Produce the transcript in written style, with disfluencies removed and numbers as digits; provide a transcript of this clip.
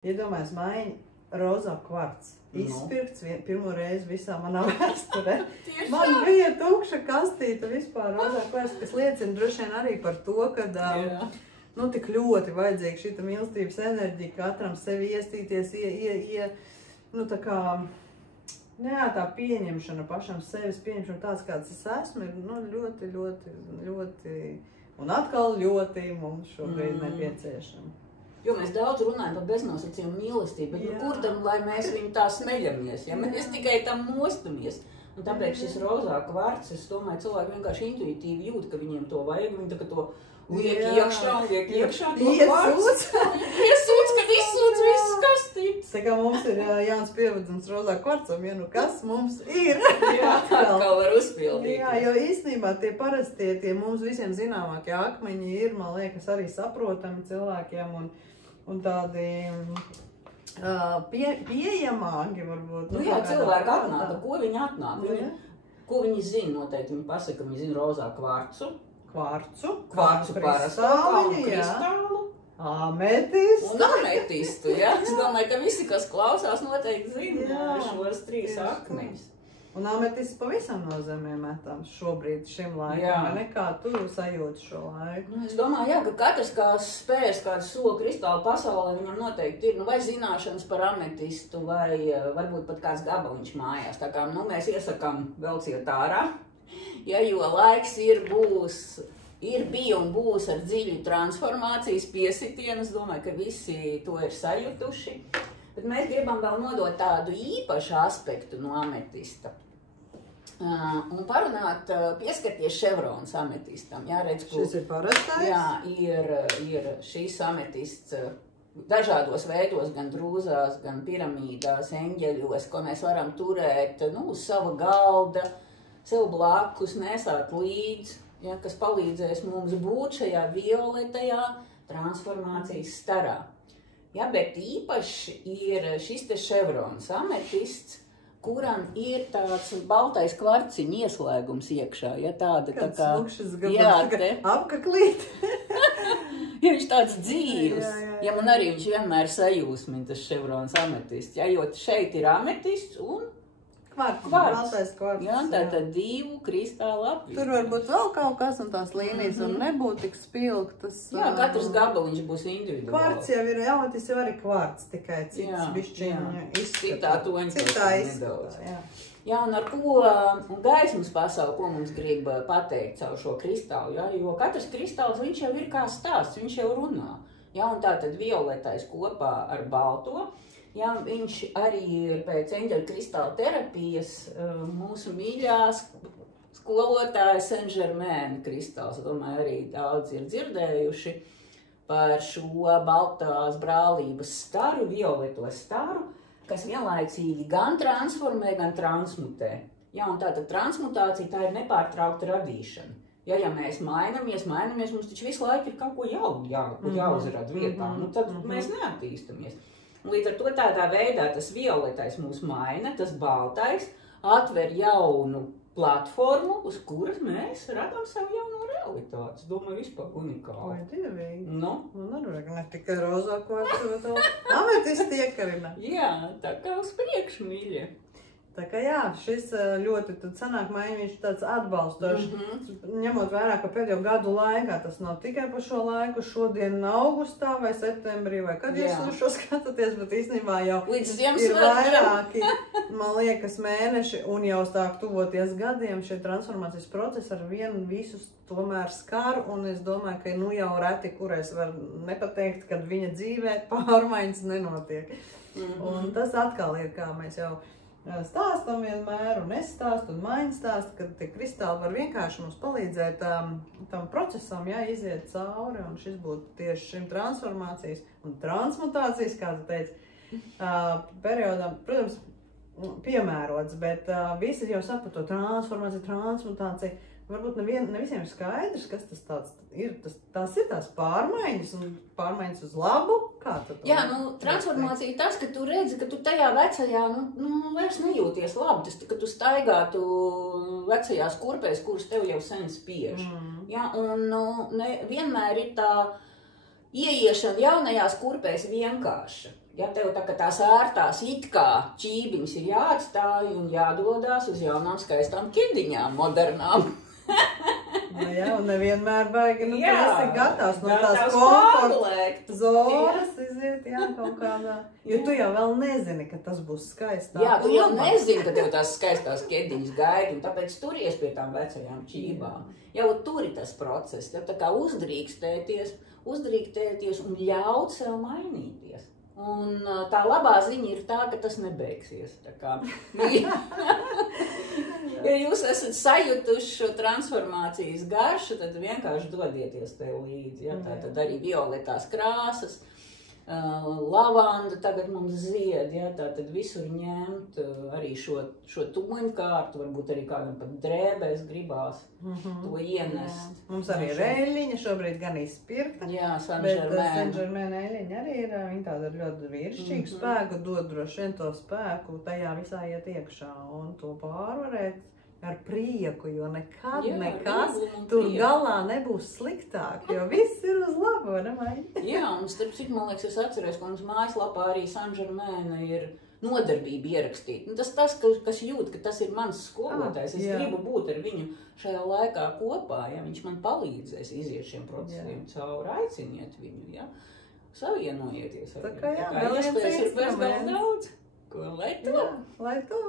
Iedomājies, maiņa rozā kvarts. Izpirkts pirmo reizi visā manā vēsturē. Man bija tukša kastīte vispār rozā kvarts, kas liecina droši vien arī par to, ka tik ļoti vajadzīga šita mīlestības enerģija, katram sevi iestīties, tā pieņemšana, pašam sevis pieņemšana tāds, kāds es esmu, ir ļoti, ļoti, ļoti, un atkal ļoti mums šobrīd nepieciešama. Jo mēs daudz runājam par beznosacījumu mīlestību, bet kur tam, lai mēs viņu tā smeļamies, ja mēs tikai tam mostamies. Un tāpēc šis rozā kvarts, es domāju, cilvēki vienkārši intuitīvi jūt, ka viņiem to vajag, viņi tā kā to liek iekšā to kvarts. Iesūc, kad izsūc visas kastītes. Tā kā mums ir jauns pievadzums rozā kvarcam, ja nu kas mums ir. Jā, atkal var uzpildīt. Jā, jo īstenībā tie parastie, tie mums visiem zināmākie akmeņi ir, man liekas, arī saprotami cilvēkiem un tādi pieejamāki varbūt. Jā, cilvēki atnāk, ko viņi atnāk? Ko viņi zina noteikti? Viņi pasaka, viņi zina rozā kvarcu. Kvarcu parasto, kristālu. Ametistu. Un ametistu, jā. Es domāju, ka visi, kas klausās, noteikti zina šos 3 akmeņus. Un ametists pavisam no zemē metams šobrīd šim laikam. Nekā tu sajūti šo laiku? Es domāju, ka katrs, kas spējas kādu soli kristālu pasaulē, viņam noteikti ir, vai zināšanas par ametistu, vai varbūt pat kāds gabaliņš mājās. Tā kā, mēs iesakām velciet ārā, jo laiks bija un būs ar dziļu transformācijas piesitienu. Es domāju, ka visi to ir sajutuši. Bet mēs gribam vēl nodot tādu īpašu aspektu no ametista. Un parunāt, pieskarties ševrons ametistam. Šis ir parastais? Jā, ir šis ametists dažādos veidos, gan drūzās, gan piramīdās, eņģeļos, ko mēs varam turēt uz sava galda, sev blakus, nesāt līdz, kas palīdzēs mums būt šajā violetajā transformācijas starā. Bet īpaši ir šis te ševrons ametists, kuram ir tāds baltais kvarciņa ieslēgums iekšā. Kāds lukšas gabals, apkaklīt. Viņš tāds dzīvs. Man arī viņš vienmēr sajūsmin, tas ševrons ametists. Jo šeit ir ametists un baltais kvarts. Tātad 2 kristālu apvienojumi. Tur varbūt vēl kaut kas un tās līnijas un nebūtu tik spilgtas. Katrs gabaliņš būs individuāls. Kvarts jau ir, ametis jau arī kvarts, tikai cits bišķiņa izskatā. Citā toņa nedaudz. Un ar ko gaismas pasauli, ko mums grib pateikt caur šo kristālu, jo katrs kristāls, viņš jau ir kā stāsts, viņš jau runā. Un tātad violetais kopā ar balto. Viņš arī ir pēc eņģeļa kristāla terapijas mūsu mīļās skolotāja Saint-Germain kristāls. Es domāju, arī daudz ir dzirdējuši par šo baltās brālības staru, violeto staru, kas vienlaicīgi gan transformē, gan transmutē. Un tātad transmutācija tā ir nepārtraukta radīšana. Ja mēs mainamies, mums taču visu laiku ir kaut ko jāuzrada vietā, tad mēs neattīstamies. Līdz ar to tādā veidā tas violetais mūs maina, tas baltais atver jaunu platformu, uz kuras mēs radām savu jauno realitāti. Es domāju, vispār unikāli. Vai dievīgi? Ne tikai rozā kvarts, bet ametisti iekarina. Tā kā uz priekšu, mīļie. Tā kā šis ļoti sanāk maiņa, viņš tāds atbalstošs, ņemot vērā, ka pēdējo gadu laikā tas nav tikai par šo laiku, šodien augustā vai septembrī, vai kad jūs šo skatāties, bet īstenībā jau ir vairāki, man liekas, mēneši un jau sāk tuvoties gadiem šie transformācijas procesi ar vienu visus tomēr skar, un es domāju, ka jau reti, kurais var nepateikt, kad viņa dzīvē pārmaiņas nenotiek. Un tas atkal ir, kā mēs jau stāstam vienmēr, un es stāstu, un maiņa stāstu, ka tie kristāli var vienkārši mums palīdzēt tam procesam, iziet cauri, un šis būtu tieši šim transformācijas un transmutācijas, kā tu teici, periodam, protams, piemērots, bet visi jau saka par to transformāciju, transmutāciju. Varbūt ne visiem ir skaidrs, kas tas tāds ir. Tās ir tās pārmaiņas un pārmaiņas uz labu. Kā tu to? Transformācija ir tas, ka tu redzi, ka tu tajā vecajā, vairs nejūties labi. Tas, ka tu staigātu vecajās kurpēs, kuras tev jau sen spiež. Un vienmēr ir tā ieiešana jaunajās kurpēs vienkārša. ja tev tā kā tās ērtās it kā ķībiņas ir jāatstāj un jādodās uz jaunām skaistām ķidiņām, modernām. Jā, un nevienmēr baigi, tu esi gatavs no tās gatavs komforta zonas iziet, kaut kādā. Jo tu jau vēl nezini, ka tas būs skaistāk. Jā, tu jau nezini, ka tev tās skaistās ķidiņas gaida, un tāpēc turies pie tām vecajām ķībām. Jau tur ir tas process, tev tā kā uzdrīkstēties un ļaut sev mainīties. Un tā labā ziņa ir tā, ka tas nebeigsies. Tā kā, ja jūs esat sajutuši šo transformācijas garšu, tad vienkārši dodieties tev līdzi. Ja? Tad arī violetās krāsas, lavanda tagad mums zied, ja? Tad visur ņemt arī šo toņkārtu, varbūt arī kādam pat drēbēs gribās to ienest. Jā. Mums arī ir eļļiņa, šobrīd gan izpirkta. Jā, bet Saint-Germain eļļiņa arī ir, viņa tāda ļoti vīrišķīga spēku, dod droši vien to spēku, tajā visā iet iekšā un to pārvarēt ar prieku, jo nekas tur galā nebūs sliktāk, jo viss ir uz labu, vai? Jā, un starp citu, man liekas, es atceros, ka mums mājaslapā arī Saint-Germain ir nodarbība ierakstīta. Tas, kas jūt, ka tas ir mans skolotājs, es gribu būt ar viņu šajā laikā kopā, ja viņš man palīdzēs iziet šiem procesiem cauri, aiciniet viņu, ja? Savienojieties ar viņu. Tā kā jā, vēl viens iespējas ir bez daudz. Ko, lai to? Jā, lai to.